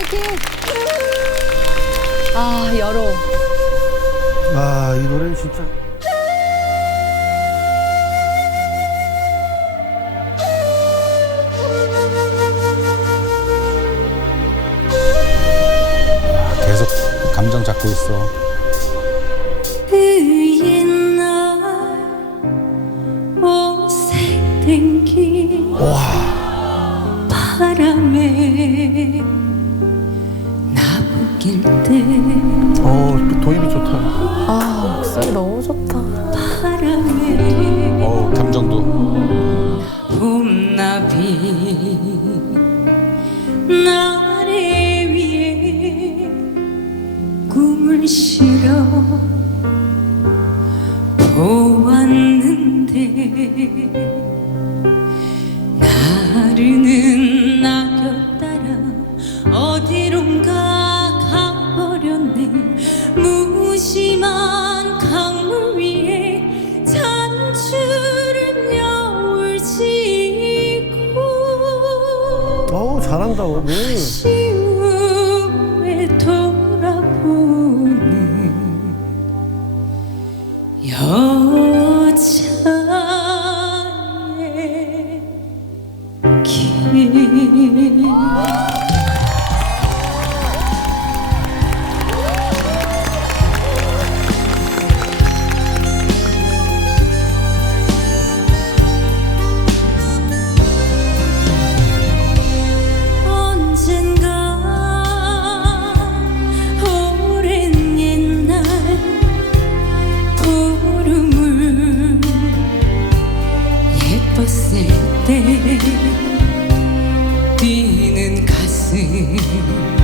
파이팅! 아, 여로. 아, 이 노래는 진짜. 계속 감정 잡고 있어. 땡긴 바람에 나부길 때 어, 도입이 좋다. 아, 목소리 너무 좋다. 바람에 어 감정도. 봄나비 나래 위에 꿈을 실어 보았는데 나르는 낙엽 따라 어디론가 잘한다, 오늘. see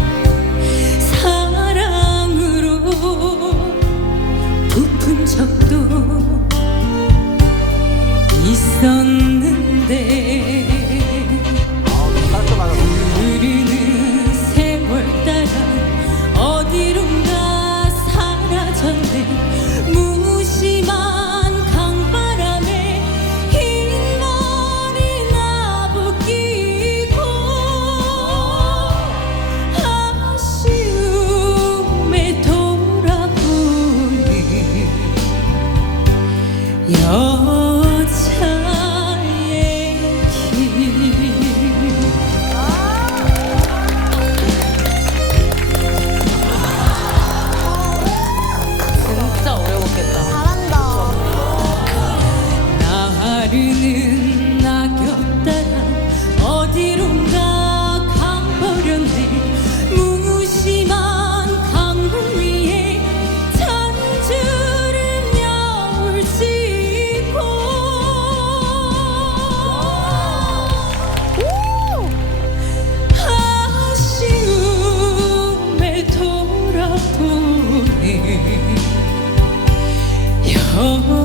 여 여자의